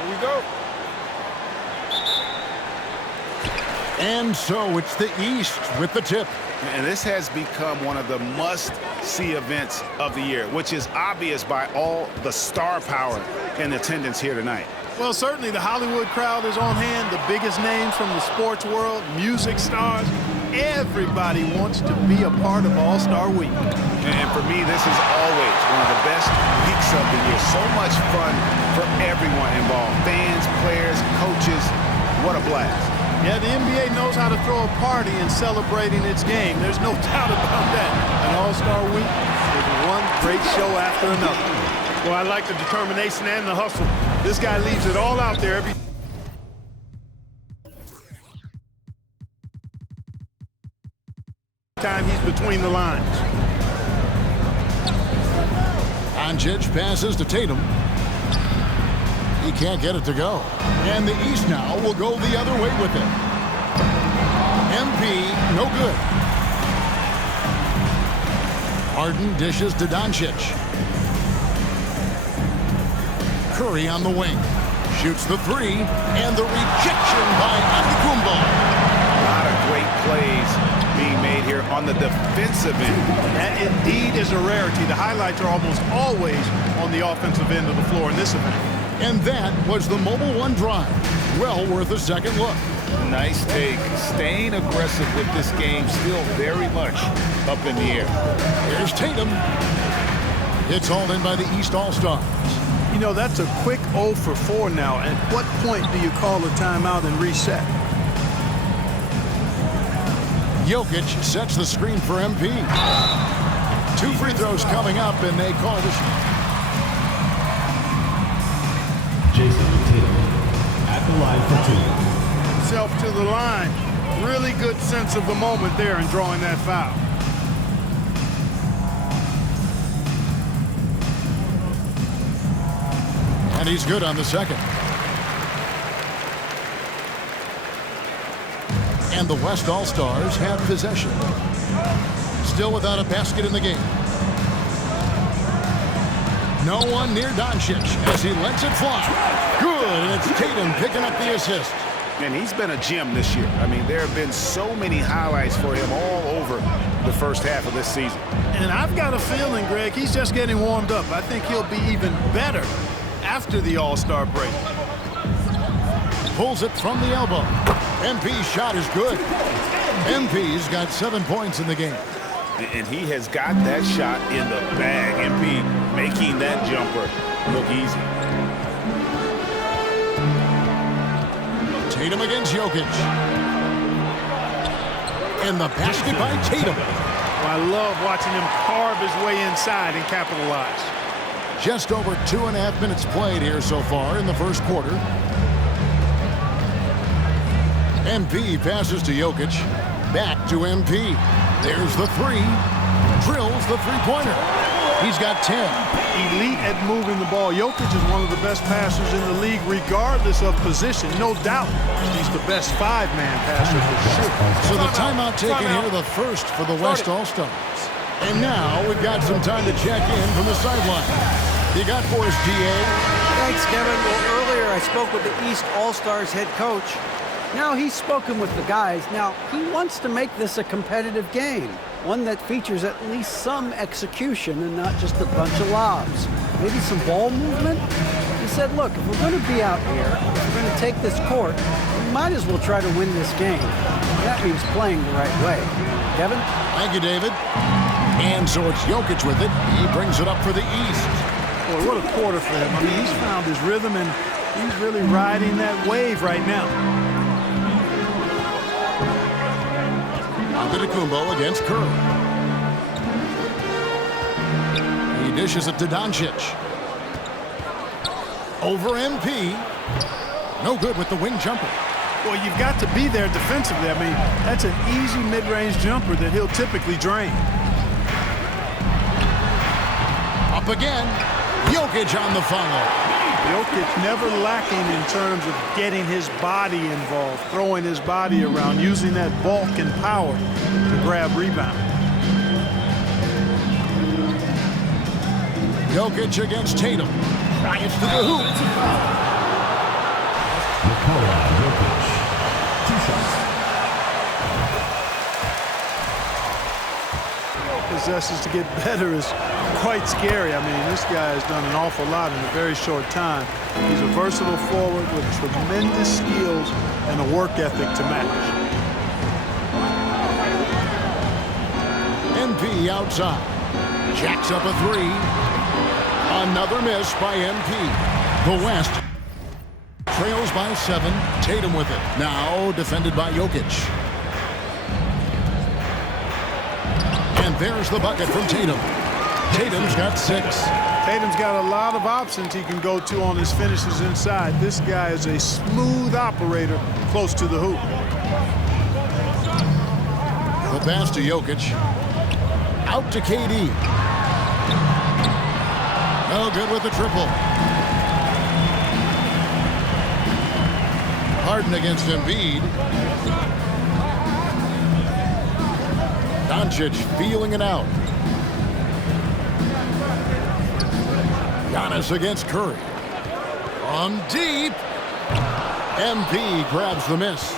Here we go. And so it's the East with the tip. And this has become one of the must-see events of the year, which is obvious by all the star power in attendance here tonight. Well, certainly the Hollywood crowd is on hand, the biggest names from the sports world, music stars. Everybody wants to be a part of All-Star Week. And for me, this is always one of the best weeks of the year. So much fun for everyone involved. Fans, players, coaches. What a blast. Yeah, the NBA knows how to throw a party in celebrating its game. There's no doubt about that. An All-Star Week is one great show after another. Well, I like the determination and the hustle. This guy leaves it all out there every time he's between the lines. Doncic passes to Tatum. He can't get it to go. And the East now will go the other way with it. MP, no good. Harden dishes to Doncic. Curry on the wing. Shoots the three, and the rejection by Antetokounmpo. A lot of great plays being made here on the defensive end. That indeed is a rarity. The highlights are almost always on the offensive end of the floor in this event. And that was the Mobile One drive. Well worth a second look. Nice take. Staying aggressive with this game, still very much up in the air. Here's Tatum. It's all in by the East All-Stars. You know, that's a quick 0 for 4 now. At what point do you call a timeout and reset? Jokic sets the screen for MP. 2 free throws coming up, and they call it a shot. At the line for 2. Self to the line. Really good sense of the moment there in drawing that foul. And he's good on the second. And the West All-Stars have possession. Still without a basket in the game. No one near Doncic as he lets it fly. Good, and it's Tatum picking up the assist. And he's been a gem this year. I mean, there have been so many highlights for him all over the first half of this season. And I've got a feeling, Greg, he's just getting warmed up. I think he'll be even better after the All-Star break. Pulls it from the elbow. MP's shot is good. MP's got 7 points in the game. And he has got that shot in the bag. MP making that jumper look easy. Tatum against Jokic. And the basket by Tatum. Well, I love watching him carve his way inside and capitalize. Just over 2.5 minutes played here so far in the first quarter. MP passes to Jokic. Back to MP. There's the three. Drills the three-pointer. He's got 10. Elite at moving the ball. Jokic is one of the best passers in the league, regardless of position. No doubt he's the best 5-man passer for sure. So the timeout taken here, the first for the West All-Stars. And now we've got some time to check in from the sideline. You got for us, GA? Thanks, Kevin. Well, earlier I spoke with the East All-Stars head coach. Now he's spoken with the guys. Now he wants to make this a competitive game, one that features at least some execution and not just a bunch of lobs. Maybe some ball movement. He said, look, if we're going to be out here, if we're going to take this court, we might as well try to win this game. That means playing the right way. Kevin? Thank you, David. And so it's Jokic with it. He brings it up for the East. Boy, what a quarter for him. I mean, he's found his rhythm, and he's really riding that wave right now. Antetokounmpo against Curry. He dishes it to Doncic. Over MP. No good with the wing jumper. Well, you've got to be there defensively. I mean, that's an easy mid-range jumper that he'll typically drain. Up again. Jokic on the follow. Jokic never lacking in terms of getting his body involved, throwing his body around, using that bulk and power to grab rebound. Jokic against Tatum. It's to the hoop. Nikola Jokic. 2 shots. Possesses to get better is quite scary. I mean, this guy has done an awful lot in a very short time. He's a versatile forward with tremendous skills and a work ethic to match. MP outside. Jacks up a 3. Another miss by MP. The West trails by 7. Tatum with it. Now defended by Jokic. And there's the bucket from Tatum. Tatum's got 6. Tatum's got a lot of options he can go to on his finishes inside. This guy is a smooth operator close to the hoop. The pass to Jokic. Out to KD. No good with the triple. Harden against Embiid. Doncic feeling it out. Giannis against Curry. From deep. MP grabs the miss.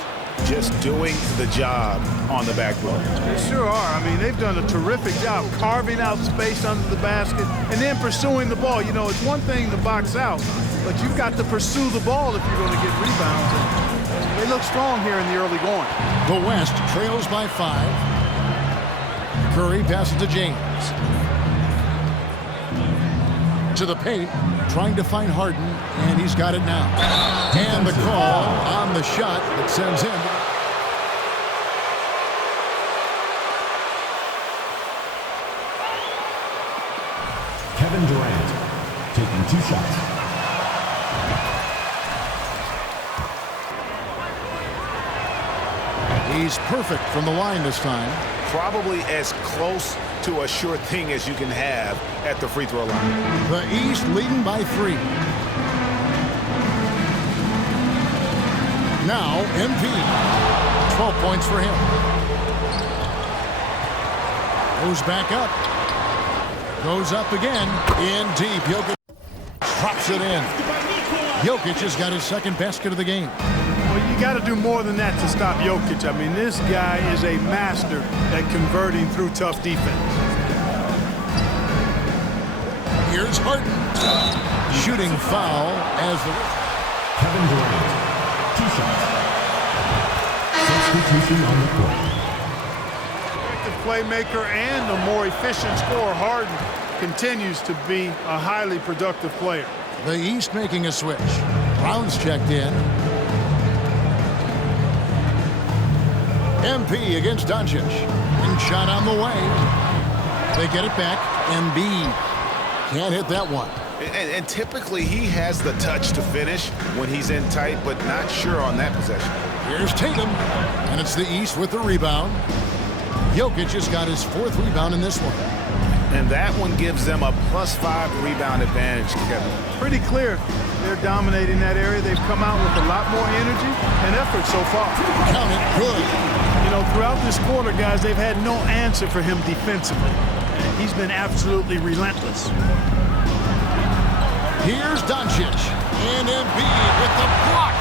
Just doing the job on the backboard. They sure are. I mean, they've done a terrific job carving out space under the basket and then pursuing the ball. You know, it's one thing to box out, but you've got to pursue the ball if you're going to get rebounds. And they look strong here in the early going. The West trails by 5. Curry passes to James. To the paint, trying to find Harden, and he's got it now. And the call on the shot that sends him. Kevin Durant taking 2 shots. He's perfect from the line this time. Probably as close to a sure thing as you can have at the free throw line. The East leading by 3. Now MP. 12 points for him. Goes back up. Goes up again. In deep. Jokic drops it in. Jokic has got his second basket of the game. Well, you got to do more than that to stop Jokic. I mean, this guy is a master at converting through tough defense. Here's Harden. Shooting foul as the... Kevin Durant. 2 shots. Substitution on the court. Effective playmaker and a more efficient scorer, Harden continues to be a highly productive player. The East making a switch. Brown's checked in. MP against Doncic. And shot on the way. They get it back. Embiid can't hit that one. And typically he has the touch to finish when he's in tight, but not sure on that possession. Here's Tatum. And it's the East with the rebound. Jokic has got his 4th rebound in this one. And that one gives them a +5 rebound advantage, Kevin. Pretty clear. They're dominating that area. They've come out with a lot more energy and effort so far. Count it. Good. You know, throughout this quarter, guys, they've had no answer for him defensively. And he's been absolutely relentless. Here's Doncic. And Embiid with the block.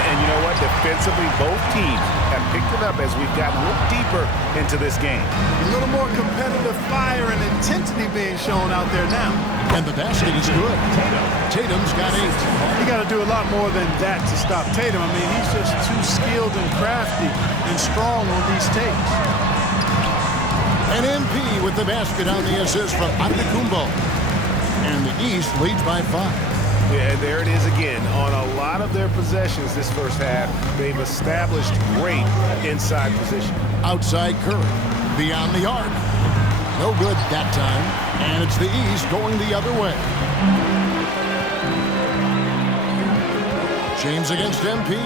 And you know what? Defensively, both teams have picked it up as we've gotten a little deeper into this game. A little more competitive fire and intensity being shown out there now. And the basket is good. Tatum's got 8. You got to do a lot more than that to stop Tatum. I mean, he's just too skilled and crafty and strong on these takes. And MP with the basket on the assist from Antetokounmpo. And the East leads by 5. Yeah, there it is again. On a lot of their possessions this first half, they've established great inside position. Outside Curry. Beyond the arc. No good that time. And it's the East going the other way. James against MP.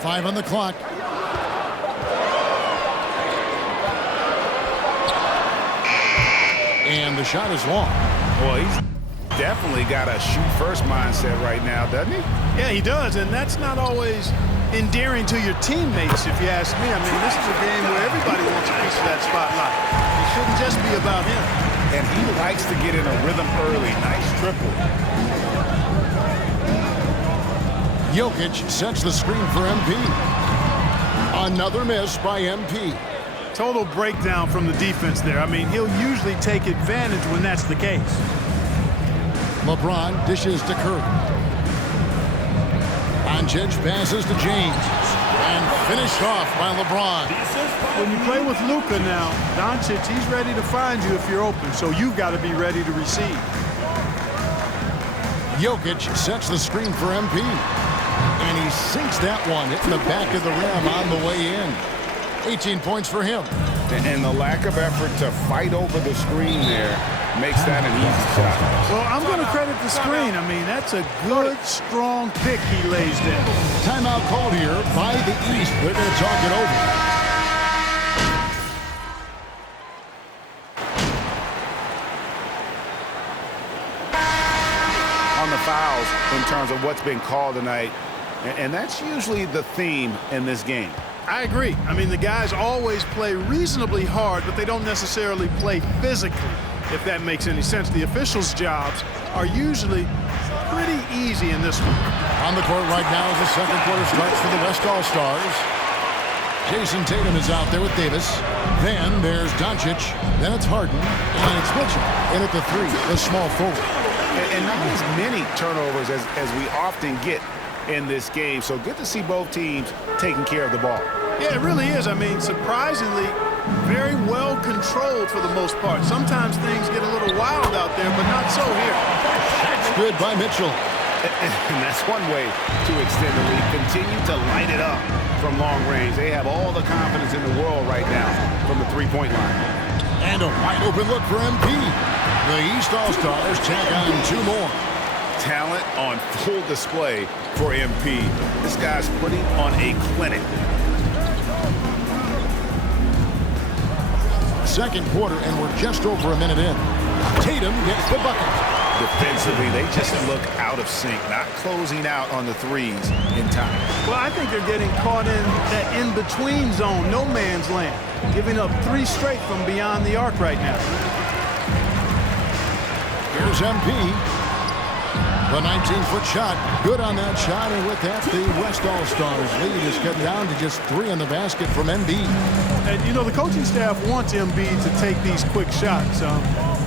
Five on the clock. And the shot is long. Well, he's definitely got a shoot-first mindset right now, doesn't he? Yeah, he does, and that's not always endearing to your teammates, if you ask me. I mean, this is a game where everybody wants a piece of that spotlight. He shouldn't just be about him. And he likes to get in a rhythm early. Nice triple. Jokic sets the screen for MP. Another miss by MP. Total breakdown from the defense there. I mean, he'll usually take advantage when that's the case. LeBron dishes to Curry. Doncic passes to James. And finished off by LeBron. When you play with Luka now, Doncic, he's ready to find you if you're open, so you've got to be ready to receive. Jokic sets the screen for MP. And he sinks that one, hitting the back of the rim on the way in. 18 points for him. And the lack of effort to fight over the screen there makes that an easy shot. Well, I'm going to credit the screen. I mean, that's a good, strong pick he lays there. Timeout called here by the East. They're going to talk it over. On the fouls in terms of what's been called tonight. And that's usually the theme in this game. I agree. I mean, the guys always play reasonably hard, but they don't necessarily play physically, if that makes any sense. The officials' jobs are usually pretty easy in this one. On the court right now as the second quarter starts for the West All-Stars. Jason Tatum is out there with Davis. Then there's Doncic. Then it's Harden. And it's Mitchell in at the three, the small forward. And not as many turnovers as we often get in this game. So good to see both teams taking care of the ball. Yeah, it really is. I mean, surprisingly, very well controlled for the most part. Sometimes things get a little wild out there, but not so here. That's good by Mitchell. And that's one way to extend the lead. Continue to light it up from long range. They have all the confidence in the world right now from the three-point line. And a wide open look for MP. The East All-Stars tack on two more. Talent on full display for MP. This guy's putting on a clinic. Second quarter, and we're just over a minute in. Tatum gets the bucket. Defensively, they just look out of sync, not closing out on the threes in time. Well, I think they're getting caught in that in-between zone, no man's land, giving up three straight from beyond the arc right now. Here's MP. The 19-foot shot, good on that shot, and with that, the West All-Stars lead is cut down to just three in the basket from Embiid. And, you know, the coaching staff wants Embiid to take these quick shots.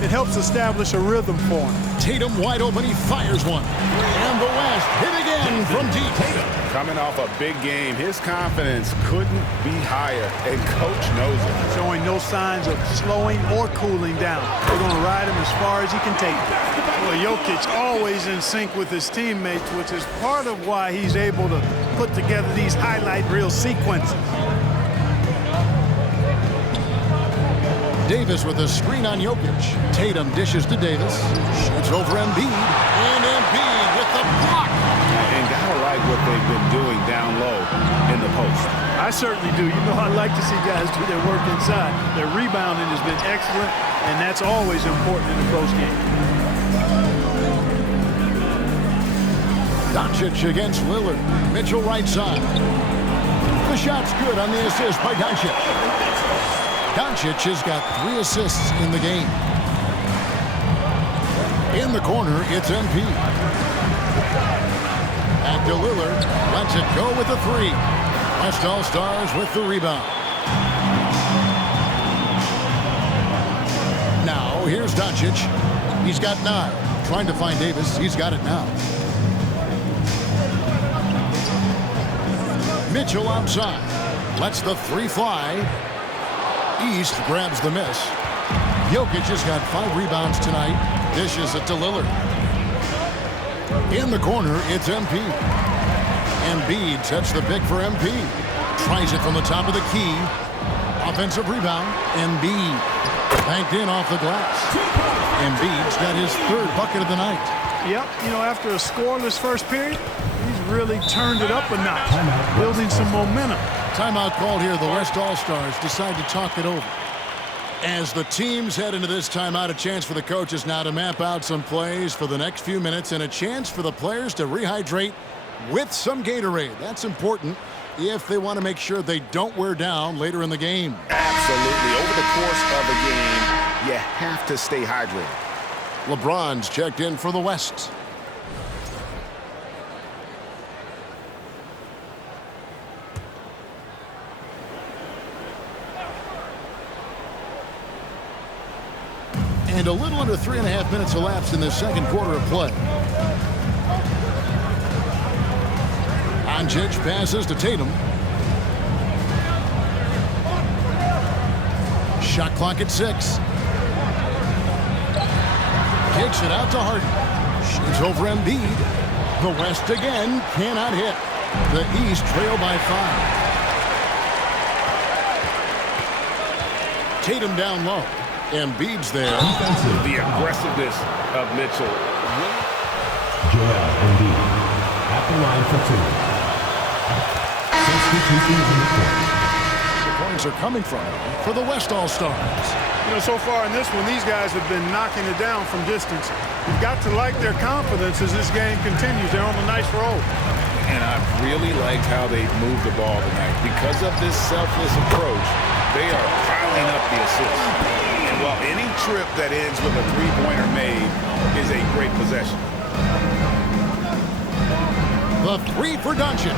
It helps establish a rhythm for him. Tatum wide open, he fires one. And the West hit again from deep. Tatum. Coming off a big game, his confidence couldn't be higher, and Coach knows it. Showing no signs of slowing or cooling down. They're going to ride him as far as he can take him. Well, Jokic always in sync with his teammates, which is part of why he's able to put together these highlight reel sequences. Davis with a screen on Jokic. Tatum dishes to Davis. Shoots over Embiid. And Embiid with the block. And gotta like what they've been doing down low in the post. I certainly do. You know, I like to see guys do their work inside. Their rebounding has been excellent, and that's always important in a close game. Doncic against Lillard. Mitchell right side. The shot's good on the assist by Doncic. Doncic has got 3 assists in the game. In the corner, it's MP. Back to Lillard. Lets it go with the 3. West All-Stars with the rebound. Now, here's Doncic. He's got 9. Trying to find Davis. He's got it now. Mitchell outside. Lets the 3 fly. East grabs the miss. Jokic has got 5 rebounds tonight. Dishes it to Lillard. In the corner, it's MP. Embiid sets the pick for MP. Tries it from the top of the key. Offensive rebound. Embiid. Banked in off the glass. Embiid's got his 3rd bucket of the night. Yep, you know, after a scoreless first period, he's really turned it up a notch, building some momentum. Timeout called here. The West All-Stars decide to talk it over. As the teams head into this timeout, a chance for the coaches now to map out some plays for the next few minutes and a chance for the players to rehydrate with some Gatorade. That's important if they want to make sure they don't wear down later in the game. Absolutely. Over the course of a game, you have to stay hydrated. LeBron's checked in for the West. And a little under 3.5 minutes elapsed in the second quarter of play. Doncic passes to Tatum. Shot clock at 6. Kicks it out to Harden. Shoots over Embiid. The West again cannot hit. The East trail by 5. Tatum down low. Embiid's there. The aggressiveness of Mitchell. Joel Embiid at the line for 2. Substitution in the court. The points are coming from for the West All-Stars. You know, so far in this one, these guys have been knocking it down from distance. You've got to like their confidence as this game continues. They're on a nice roll. And I've really liked how they've moved the ball tonight. Because of this selfless approach, they are piling up the assists. And while any trip that ends with a three-pointer made is a great possession. The 3 for Doncic.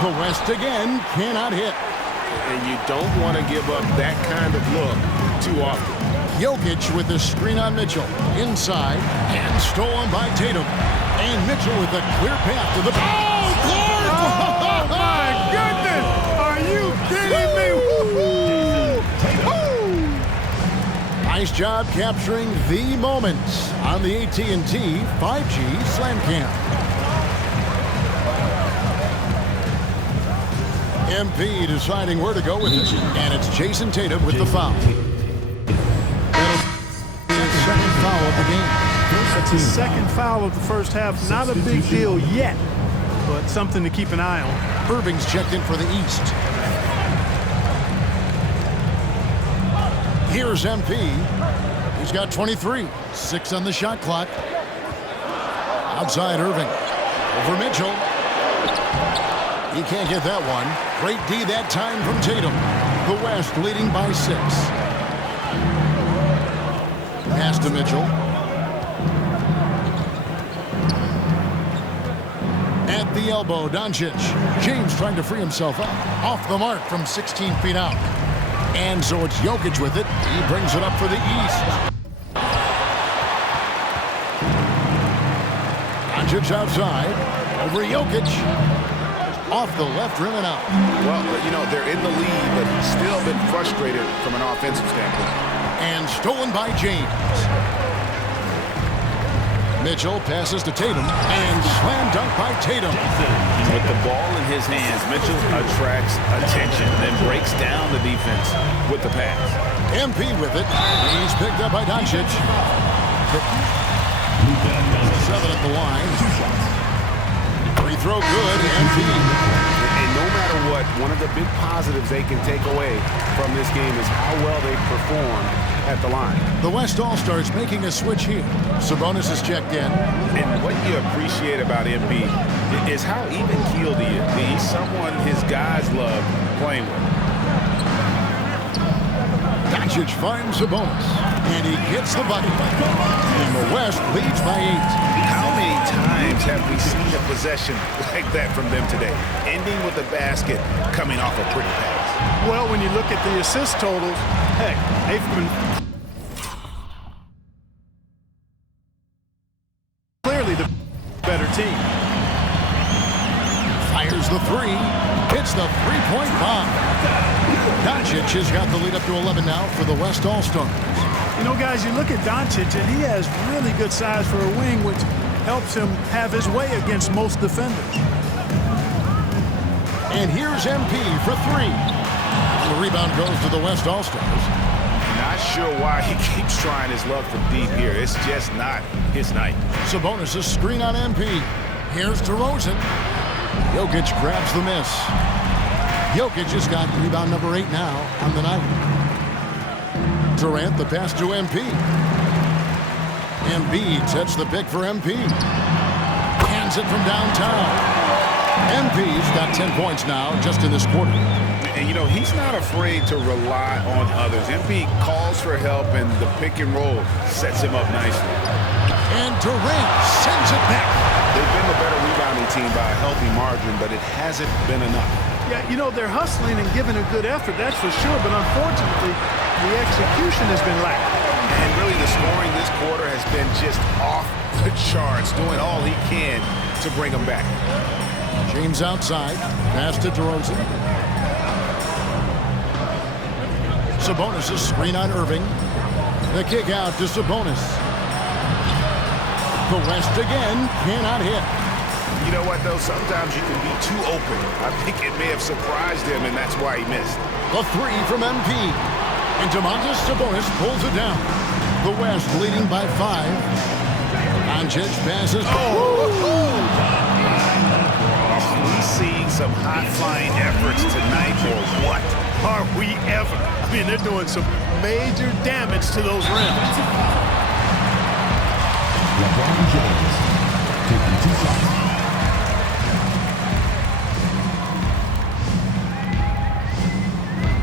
The West again cannot hit. And you don't want to give up that kind of look too often. Jokic with the screen on Mitchell. Inside and stolen by Tatum. And Mitchell with a clear path to the... Oh, Clark! Oh, my goodness! Are you kidding me? Nice job capturing the moments on the AT&T 5G Slam Cam. MP deciding where to go with it. And it's Jason Tatum with the foul. That'll be his second foul of the game. That's his second foul of the first half. Not a big deal yet, but something to keep an eye on. Irving's checked in for the East. Here's MP. He's got 23. 6 on the shot clock. Outside Irving. Over Mitchell. He can't get that one. Great D that time from Tatum. The West leading by 6. Pass to Mitchell. At the elbow, Doncic. James trying to free himself up. Off the mark from 16 feet out. And so it's Jokic with it. He brings it up for the East. Doncic outside. Over Jokic. Off the left rim and out. Well, you know, they're in the lead, but he's still been frustrated from an offensive standpoint. And stolen by James. Mitchell passes to Tatum. And slam dunk by Tatum. With the ball in his hands, Mitchell attracts attention, then breaks down the defense with the pass. MP with it. He's picked up by Doncic. 7 at the line. Free throw good. MP. And no matter what, one of the big positives they can take away from this game is how well they perform at the line. The West All-Stars making a switch here. Sabonis is checked in. And what you appreciate about MP is how even-keeled he is. He's someone his guys love playing with. Doncic finds Sabonis. And he hits the bucket. And the West leads by 8. How many times have we seen a possession like that from them today? Ending with a basket, coming off a pretty pass. Well, when you look at the assist totals, heck, they've been clearly the better team. Fires the 3. Hits the three-point bomb. Doncic has got the lead up to 11 now for the West All-Stars. You know, guys, you look at Doncic, and he has really good size for a wing, which helps him have his way against most defenders. And here's MP for 3. The rebound goes to the West All-Stars. Not sure why he keeps trying his luck from deep here. It's just not his night. Sabonis' screen on MP. Here's DeRozan. Jokic grabs the miss. Jokic has got rebound number 8 now on the night. Durant the pass to MP. Embiid sets the pick for MP. Hands it from downtown. MP's got 10 points now just in this quarter. And, you know, he's not afraid to rely on others. MP calls for help, and the pick and roll sets him up nicely. And Durant sends it back. They've been the better rebounding team by a healthy margin, but it hasn't been enough. Yeah, you know, they're hustling and giving a good effort, that's for sure. But unfortunately, the execution has been lacking. And really, the scoring this quarter has been just off the charts, doing all he can to bring them back. James outside. Pass to DeRozan. Sabonis' screen on Irving. The kick out to Sabonis. The West again cannot hit. You know what, though? Sometimes you can be too open. I think it may have surprised him, and that's why he missed. The three from MP. And Domantas Sabonis pulls it down. The West leading by 5. Doncic passes. We seeing some high-flying efforts tonight, or what? Are we ever? I mean, they're doing some major damage to those rims. LeBron James taking 2 shots.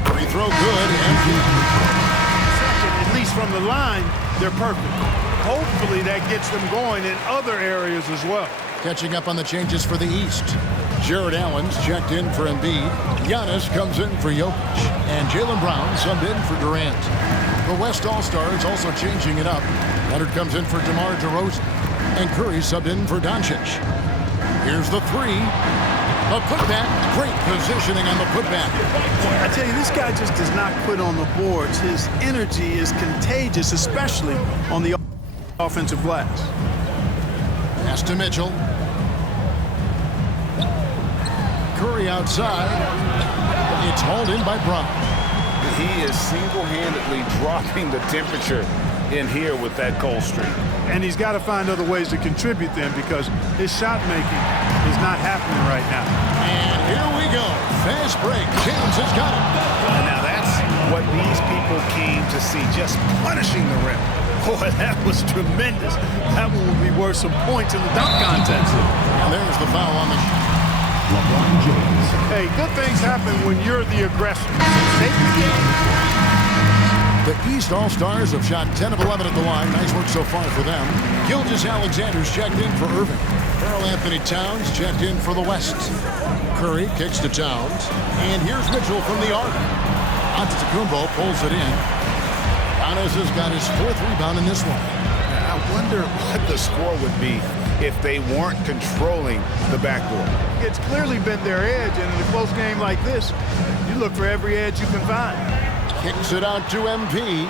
Free throw good. Second, at least from the line, they're perfect. Hopefully that gets them going in other areas as well. Catching up on the changes for the East. Jared Allen's checked in for Embiid. Giannis comes in for Jokic. And Jaylen Brown subbed in for Durant. The West All-Stars also changing it up. Leonard comes in for DeMar DeRozan. And Curry subbed in for Doncic. Here's the three. A putback. Great positioning on the putback. I tell you, this guy just does not quit on the boards. His energy is contagious, especially on the offensive glass. Pass to Mitchell. Curry outside. It's hauled in by Brown. He is single-handedly dropping the temperature in here with that cold streak. And he's got to find other ways to contribute then, because his shot making is not happening right now. And here we go. Fast break. James has got it. Now that's what these people came to see, just punishing the rim. Boy, that was tremendous. That one would be worth some points in the dunk contest. And there's the foul on the shot. LeBron James. Hey, good things happen when you're the aggressor. Take the game. The East All-Stars have shot 10 of 11 at the line. Nice work so far for them. Gilgeous-Alexander's checked in for Irving. Karl Anthony Towns checked in for the West. Curry kicks to Towns. And here's Mitchell from the arc. Antetokounmpo pulls it in. Giannis has got his 4th rebound in this one. I wonder what the score would be if they weren't controlling the backboard. It's clearly been their edge, and in a close game like this, you look for every edge you can find. Kicks it out to MP.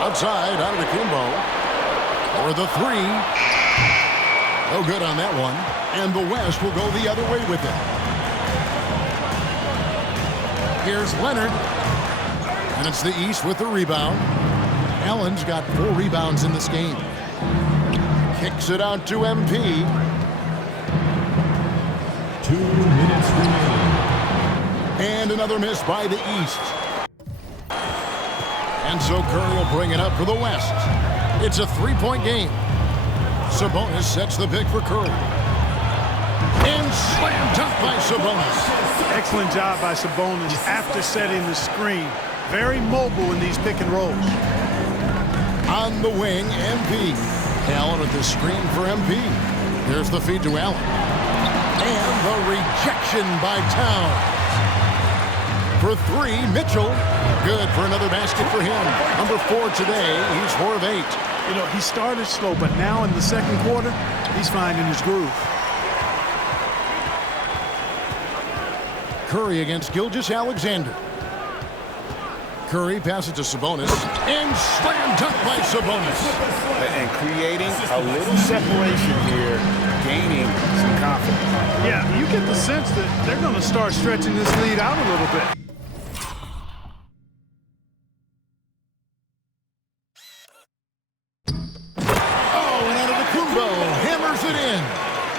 Outside, Antetokounmpo for the three. No good on that one. And the West will go the other way with it. Here's Leonard. And it's the East with the rebound. Allen's got 4 rebounds in this game. Kicks it out to MP. 2 minutes remaining. And another miss by the East. And so Curry will bring it up for the West. It's a 3-point game. Sabonis sets the pick for Curry. And slam dunk by Sabonis. Excellent job by Sabonis after setting the screen. Very mobile in these pick and rolls. On the wing, MP. Allen with the screen for MP. There's the feed to Allen. And the rejection by Towns. For 3, Mitchell. Good for another basket for him. Number 4 today. He's 4 of 8. You know, he started slow, but now in the second quarter, he's finding his groove. Curry against Gilgeous-Alexander. Curry passes to Sabonis. And slam dunk by Sabonis. And creating a little separation here, gaining some confidence. Yeah, you get the sense that they're going to start stretching this lead out a little bit.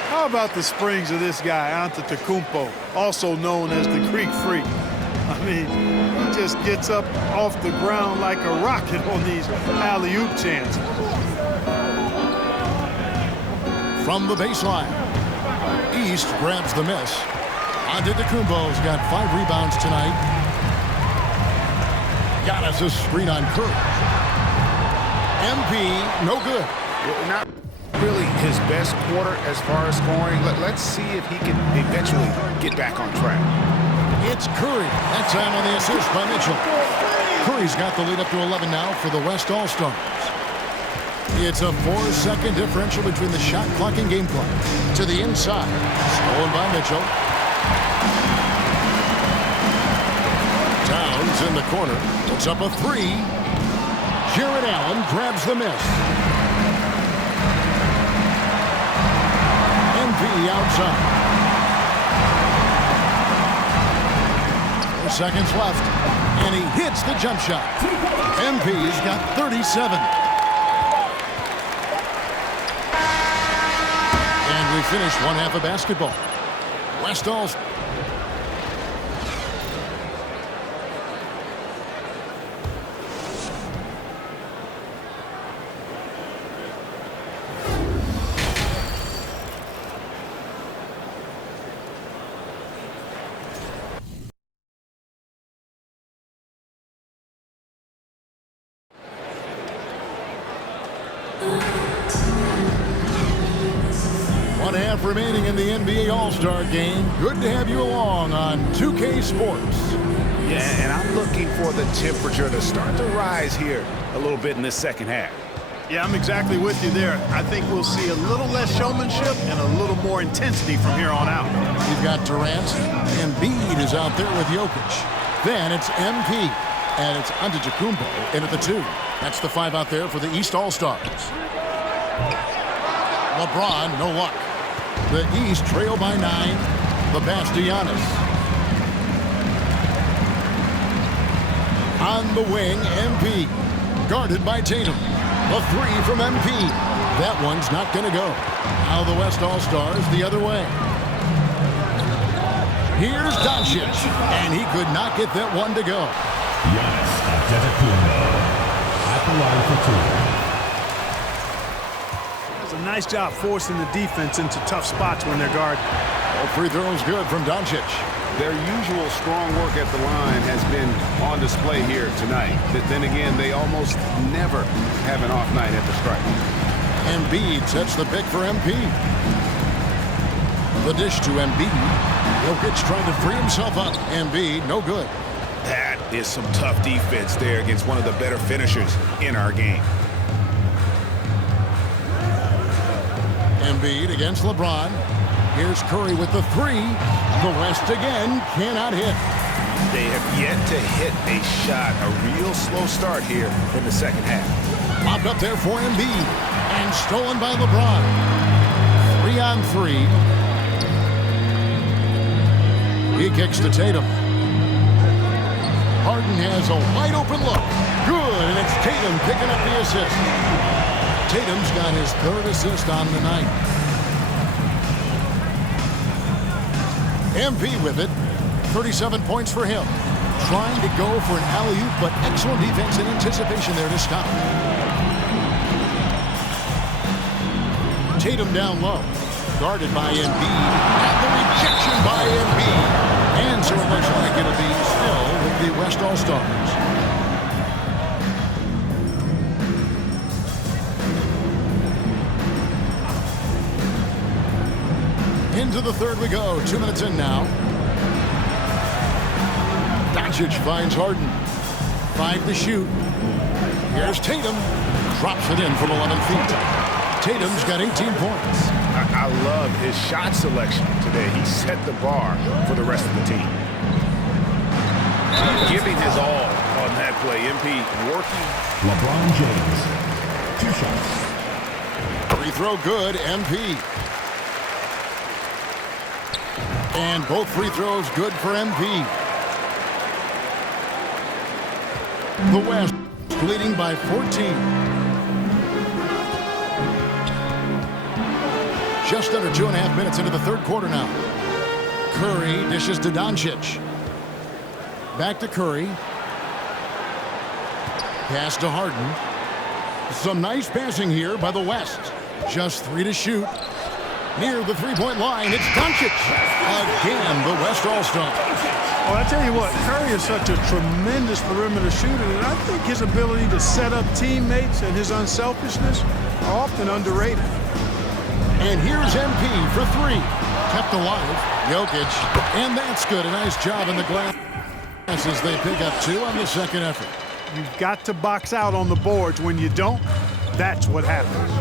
How about the springs of this guy, Antetokounmpo, also known as the Greek Freak? I mean, he just gets up off the ground like a rocket on these alley-oop chances. from the baseline. East grabs the miss. Antetokounmpo's got 5 rebounds tonight. Giannis' screen on Curry. MP, no good. Not really his best quarter as far as scoring. Let's see if he can eventually get back on track. It's Curry. That time on the assist by Mitchell. Curry's got the lead up to 11 now for the West All-Stars. It's a 4-second differential between the shot clock and game clock. To the inside. Stolen by Mitchell. Towns in the corner. Puts up a 3. Jared Allen grabs the miss. MP outside. 4 seconds left. And he hits the jump shot. MP's got 37. And we finished one half of basketball. West All. One half remaining in the NBA All-Star Game. Good to have you along on 2K Sports. Yeah, and I'm looking for the temperature to start to rise here a little bit in this second half. Yeah, I'm exactly with you there. I think we'll see a little less showmanship and a little more intensity from here on out. You've got Durant, and Embiid is out there with Jokic. Then it's MP, and it's Antetokounmpo in at the 2. That's the 5 out there for the East All-Stars. LeBron, no luck. The East trail by 9. The pass to Giannis. On the wing, MP. Guarded by Tatum. The 3 from MP. That one's not going to go. Now the West All-Stars the other way. Here's Doncic. And he could not get that one to go. Giannis Antetokounmpo at the line for 2. It's a nice job forcing the defense into tough spots when they're guarded. All free throws good from Doncic. Their usual strong work at the line has been on display here tonight. But then again, they almost never have an off night at the stripe. Embiid sets the pick for MP. The dish to Embiid. Jokic trying to free himself up. Embiid, no good. That is some tough defense there against one of the better finishers in our game. Embiid against LeBron. Here's Curry with the 3. The West again cannot hit. They have yet to hit a shot, a real slow start here in the second half. Popped up there for Embiid. And stolen by LeBron. 3 on 3. He kicks to Tatum. Harden has a wide open look. Good, and it's Tatum picking up the assist. Tatum's got his 3rd assist on the night. MP with it. 37 points for him. Trying to go for an alley-oop, but excellent defense and anticipation there to stop. Tatum down low. Guarded by Embiid. And the rejection by Embiid. And so it looks like it'll be still with the West All-Stars. Into the 3rd we go. 2 minutes in now. Doncic finds Harden. 5 to shoot. Here's Tatum. Drops it in from 11 feet. Tatum's got 18 points. I love his shot selection today. He set the bar for the rest of the team. Giving his all on that play. MP working. LeBron James, 2 shots. Free throw good, MP. And both free throws good for MP. The West leading by 14. Just under 2.5 minutes into the 3rd quarter now. Curry dishes to Doncic. Back to Curry. Pass to Harden. Some nice passing here by the West. Just 3 to shoot. Near the three-point line, it's Doncic. Again, the West All-Star. Well, I tell you what, Curry is such a tremendous perimeter shooter, and I think his ability to set up teammates and his unselfishness are often underrated. And here's MP for three. Kept alive. Jokic. And that's good. A nice job in the glass as they pick up two on the second effort. You've got to box out on the boards. When you don't, that's what happens.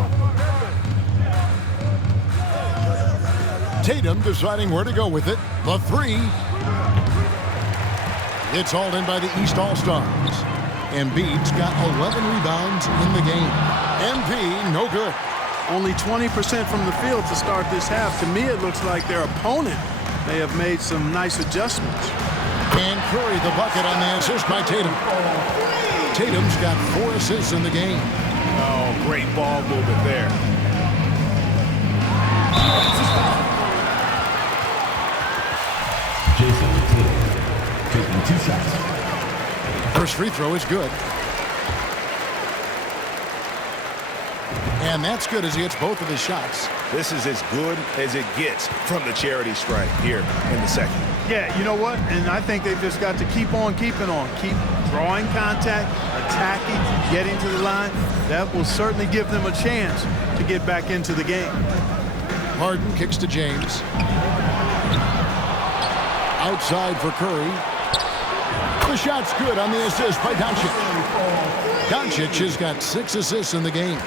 Tatum deciding where to go with it. The three. It's hauled in by the East All-Stars. Embiid's got 11 rebounds in the game. MP, no good. Only 20% from the field to start this half. To me, it looks like their opponent may have made some nice adjustments. And Curry the bucket on the assist by Tatum. Tatum's got 4 assists in the game. Oh, great ball movement there. Jason Tatum taking 2 shots. First free throw is good. And that's good as he hits both of his shots. This is as good as it gets from the charity stripe here in the second. Yeah, you know what? And I think they've just got to keep on keeping on. Keep drawing contact, attacking, getting to the line. That will certainly give them a chance to get back into the game. Harden kicks to James. Outside for Curry. The shot's good on the assist by Doncic. Doncic has got 6 assists in the game.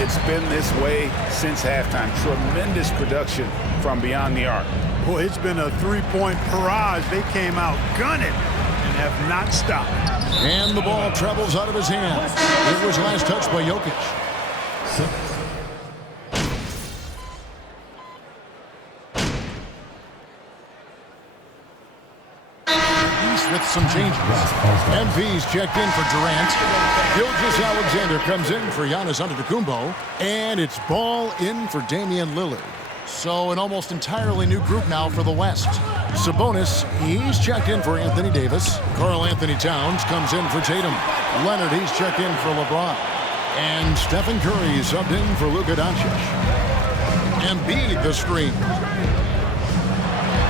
It's been this way since halftime. Tremendous production from beyond the arc. Boy, it's been a three-point barrage. They came out gunning and have not stopped. And the ball travels out of his hand. It was last touched by Jokic. With some changes. MV's checked in for Durant. Gilgeous-Alexander comes in for Giannis Antetokounmpo. And it's ball in for Damian Lillard. So an almost entirely new group now for the West. Sabonis, he's checked in for Anthony Davis. Karl Anthony Towns comes in for Tatum. Leonard, he's checked in for LeBron. And Stephen Curry subbed in for Luka Doncic. Embiid the screen.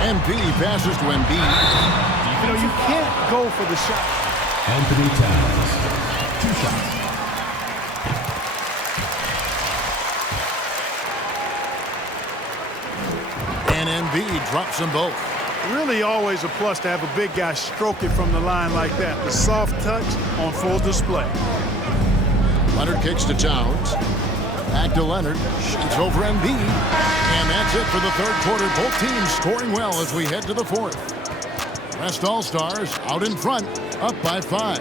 Embiid passes to Embiid. You know, you can't go for the shot. Anthony Towns, 2 shots. And Embiid drops them both. Really always a plus to have a big guy stroke it from the line like that. The soft touch on full display. Leonard kicks to Towns. Back to Leonard. Shoots over Embiid. And that's it for the third quarter. Both teams scoring well as we head to the fourth. West All-Stars out in front, up by 5.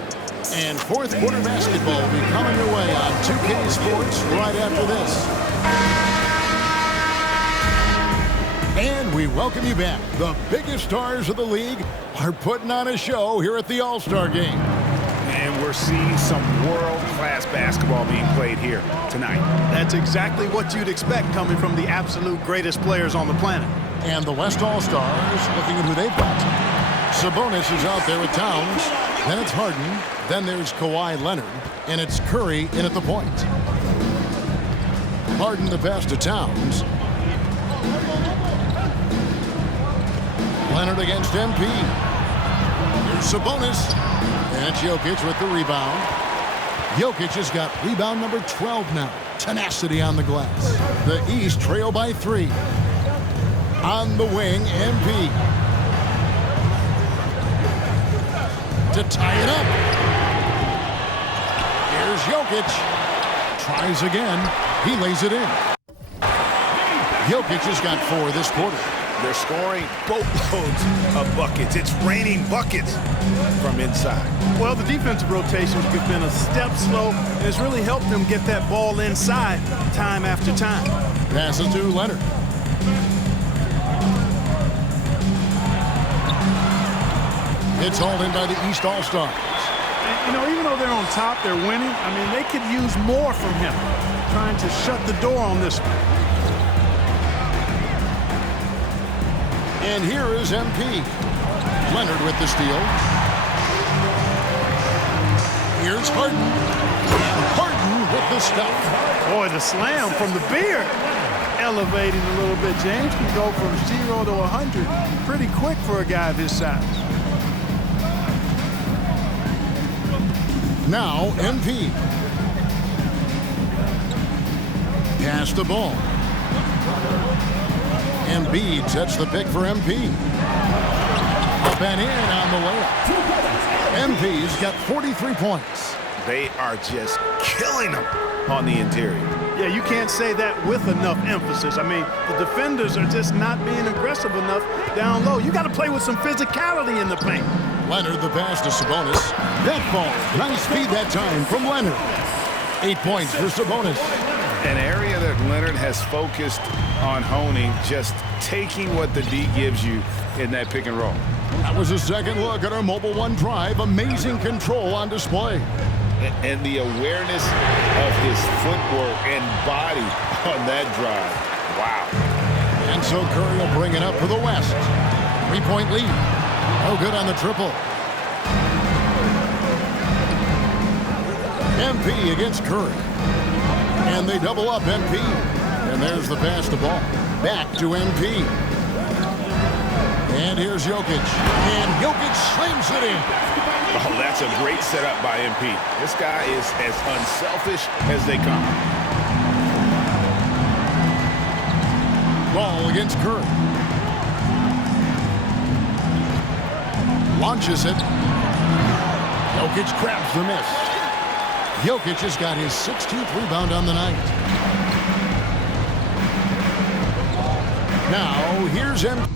And fourth quarter basketball will be coming your way on 2K Sports right after this. And we welcome you back. The biggest stars of the league are putting on a show here at the All-Star Game. And we're seeing some world-class basketball being played here tonight. That's exactly what you'd expect coming from the absolute greatest players on the planet. And the West All-Stars looking at who they've got. Sabonis is out there with Towns. Then it's Harden. Then there's Kawhi Leonard. And it's Curry in at the point. Harden the pass to Towns. Leonard against MP. Here's Sabonis. And Jokic with the rebound. Jokic has got rebound number 12 now. Tenacity on the glass. The East trail by 3. On the wing, MP. To tie it up. Here's Jokic. Tries again. He lays it in. Jokic has got 4 this quarter. They're scoring boatloads of buckets. It's raining buckets from inside. Well, the defensive rotations have been a step slow, and it's really helped them get that ball inside time after time. Passes to Leonard. It's hauled in by the East All-Stars. You know, even though they're on top, they're winning. I mean, they could use more from him, trying to shut the door on this one. And here is MP. Leonard with the steal. Here's Harden. Harden with the stop. Boy, the slam from the beard. elevating a little bit. James can go from 0 to 100 pretty quick for a guy of his size. Now, MP. Pass the ball. Embiid sets the pick for MP. Up and in on the layup. MP's got 43 points. They are just killing them on the interior. Yeah, you can't say that with enough emphasis. I mean, the defenders are just not being aggressive enough down low. You got to play with some physicality in the paint. Leonard the pass to Sabonis. That ball. Nice speed that time from Leonard. 8 points for Sabonis. An area that Leonard has focused on honing, just taking what the D gives you in that pick and roll. That was a second look at our Mobile One drive. Amazing control on display. And the awareness of his footwork and body on that drive. Wow. And so Curry will bring it up for the West. 3-point lead. No good on the triple. MP against Curry. And they double up MP. And there's the pass to ball. Back to MP. And here's Jokic. And Jokic slams it in. Oh, that's a great setup by MP. This guy is as unselfish as they come. Ball against Curry. Launches it. Jokic grabs the miss. Jokic has got his 16th rebound on the night. Now, here's MP.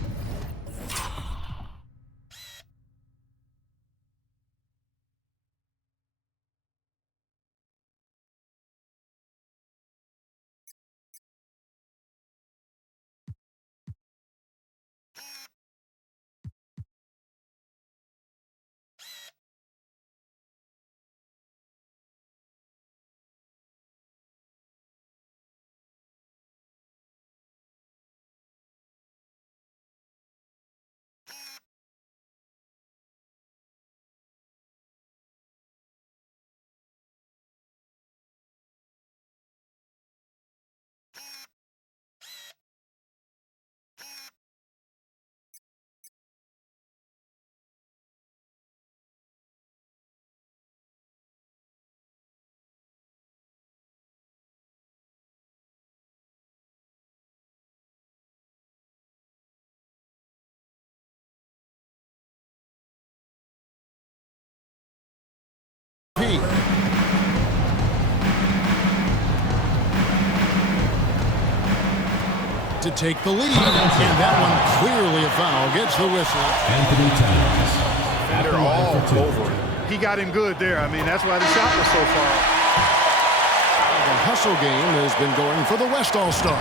To take the lead, and that one clearly a foul. Gets the whistle. Anthony Towns. They're all over it. He got him good there. I mean, that's why the shot was so far. The hustle game has been going for the West All-Star.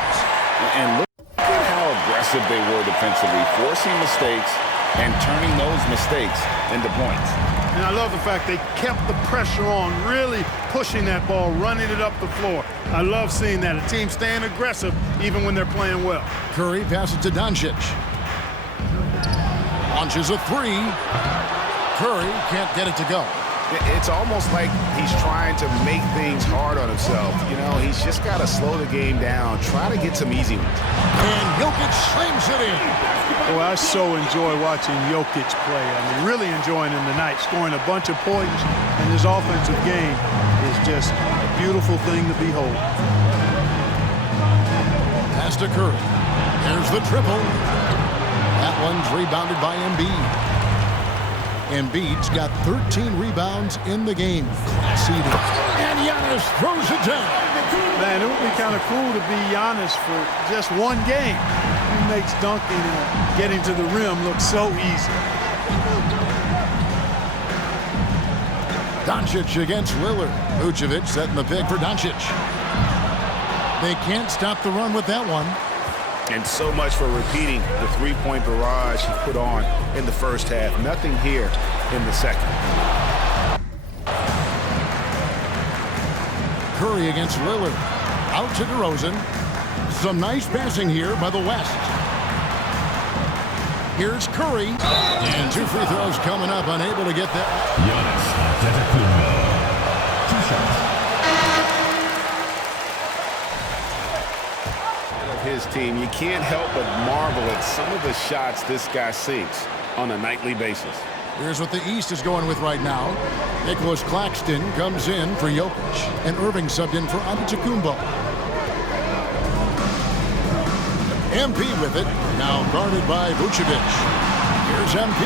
And look at how aggressive they were defensively, forcing mistakes and turning those mistakes into points. And I love the fact they kept the pressure on, really pushing that ball, running it up the floor. I love seeing that. A team staying aggressive even when they're playing well. Curry passes to Doncic. Launches a three. Curry can't get it to go. It's almost like he's trying to make things hard on himself. You know, he's just got to slow the game down, try to get some easy ones. And Jokic slams it in. Boy, I so enjoy watching Jokic play. I mean, really enjoying him tonight, scoring a bunch of points, and his offensive game is just a beautiful thing to behold. Pass to Curry. There's the triple. That one's rebounded by Embiid. Embiid's got 13 rebounds in the game. Class eater. And Giannis throws it down. Man, it would be kind of cool to be Giannis for just one game. He makes dunking and getting to the rim look so easy. Doncic against Lillard. Vucevic setting the pick for Doncic. They can't stop the run with that one. And so much for repeating the three-point barrage he put on in the first half. Nothing here in the second. Curry against Lillard. Out to DeRozan. Some nice passing here by the West. Here's Curry. And 2 free throws coming up. Unable to get that. Giannis Antetokounmpo. 2 shots. his team, you can't help but marvel at some of the shots this guy sinks on a nightly basis. Here's what the East is going with right now. Nicholas Claxton comes in for Jokic, and Irving subbed in for Antetokounmpo. MP with it, now guarded by Vucevic. Here's MP.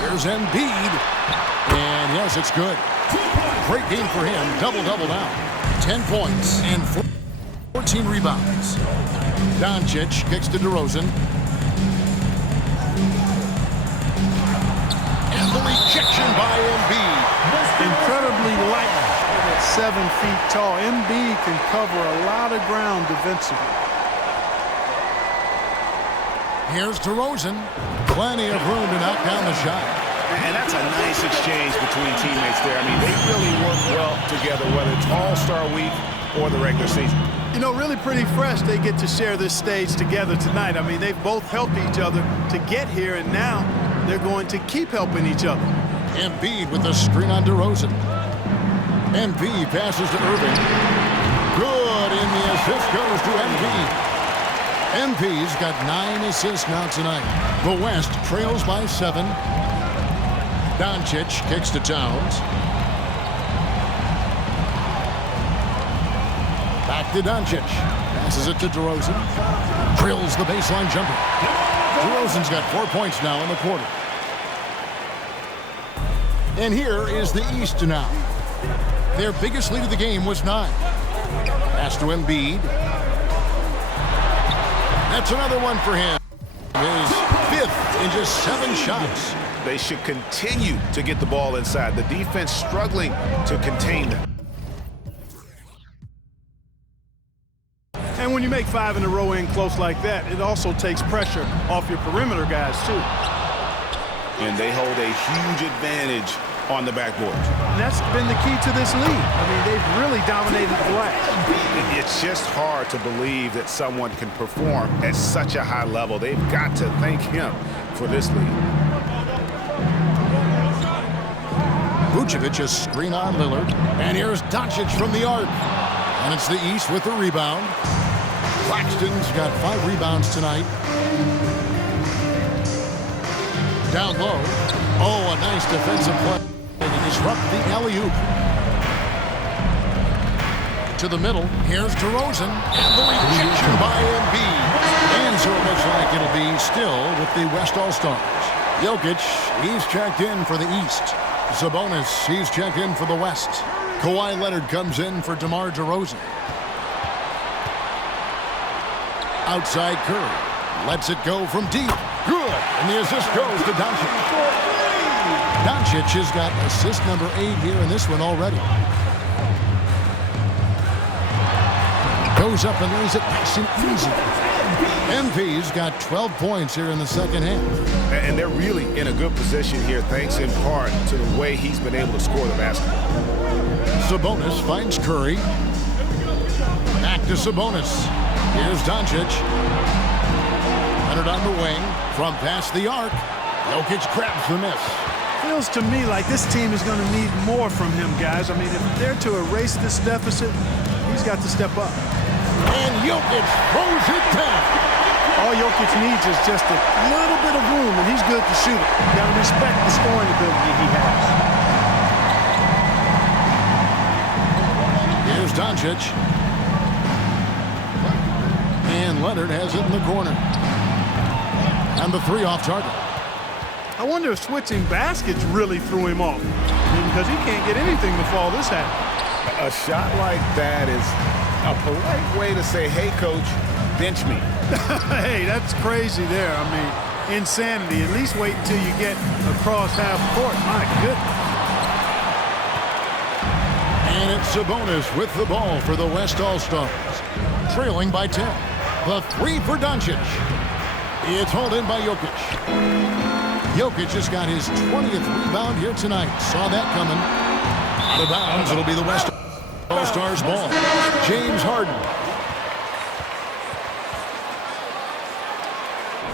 Here's Embiid. And yes, it's good. Great game for him. Double-double now. 10 points and 14 rebounds. Doncic kicks to DeRozan. And the rejection by Embiid. Incredibly light at 7 feet tall. Embiid can cover a lot of ground defensively. Here's DeRozan. Plenty of room to knock down the shot. And that's a nice exchange between teammates there. I mean, they really work well together, whether it's All-Star Week or the regular season. You know, really pretty fresh they get to share this stage together tonight. I mean, they've both helped each other to get here, and now they're going to keep helping each other. Embiid with the screen on DeRozan. Embiid passes to Irving. Good, and the assist goes to Embiid. MP's got 9 assists now tonight. The West trails by 7. Doncic kicks to Towns. Back to Doncic. Passes it to DeRozan. Drills the baseline jumper. DeRozan's got 4 points now in the quarter. And here is the East now. Their biggest lead of the game was 9. Pass to Embiid. That's another one for him. His 5th in just 7 shots. They should continue to get the ball inside. The defense struggling to contain them. And when you make 5 in a row in close like that, it also takes pressure off your perimeter guys, too. And they hold a huge advantage on the backboard. And that's been the key to this league. I mean, they've really dominated the glass. It's just hard to believe that someone can perform at such a high level. They've got to thank him for this lead. Vucevic is screen on Lillard. And here's Doncic from the arc. And it's the East with the rebound. Claxton's got 5 rebounds tonight. Down low. Oh, a nice defensive play to disrupt the alley-oop. To the middle. Here's DeRozan. And the rejection by Embiid. And so it looks like it'll be still with the West All-Stars. Jokic, he's checked in for the East. Sabonis, he's checked in for the West. Kawhi Leonard comes in for DeMar DeRozan. Outside Curry. Lets it go from deep. Good. And the assist goes to Doncic. Doncic has got assist number 8 here in this one already. Goes up and lays it nice and easy. MP's got 12 points here in the second half. And they're really in a good position here, thanks in part to the way he's been able to score the basketball. Sabonis finds Curry. Back to Sabonis. Here's Doncic. Leonard on the wing. From past the arc. Jokic grabs the miss. Feels to me like this team is going to need more from him, guys. I mean, if they're to erase this deficit, he's got to step up. And Jokic throws it down. All Jokic needs is just a little bit of room, and he's good to shoot it. You got to respect the scoring ability he has. Here's Doncic. And Leonard has it in the corner. And the 3 off target. I wonder if switching baskets really threw him off. Because he can't get anything to fall this half. A shot like that is a polite way to say, hey, coach, bench me. Hey, that's crazy there. I mean, insanity. At least wait until you get across half court. My goodness. And it's Sabonis with the ball for the West All-Stars. Trailing by 10. The 3 for Doncic. It's hauled in by Jokic. Jokic just got his 20th rebound here tonight. Saw that coming. Out of bounds. It'll be the West All-Stars ball. James Harden.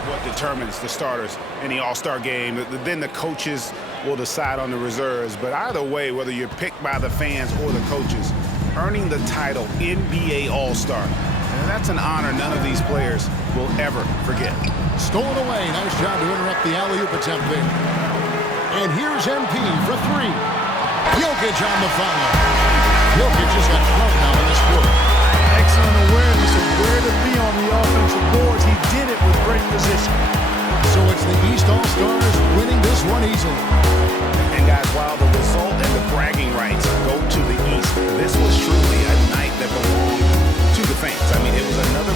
What determines the starters in the All-Star game? Then the coaches will decide on the reserves. But either way, whether you're picked by the fans or the coaches, earning the title NBA All-Star That's an honor none of these players will ever forget. Stolen away. Nice job to interrupt the alley-oop attempt there. And here's MP for three. Jokic on the foul. Jokic just got thrown out of this quarter. Excellent awareness of where to be on the offensive boards. He did it with great position. So it's the East All-Stars winning this one easily. And guys, while the result and the bragging rights go to the East, this was truly a night that belonged to the fans. I mean, it was another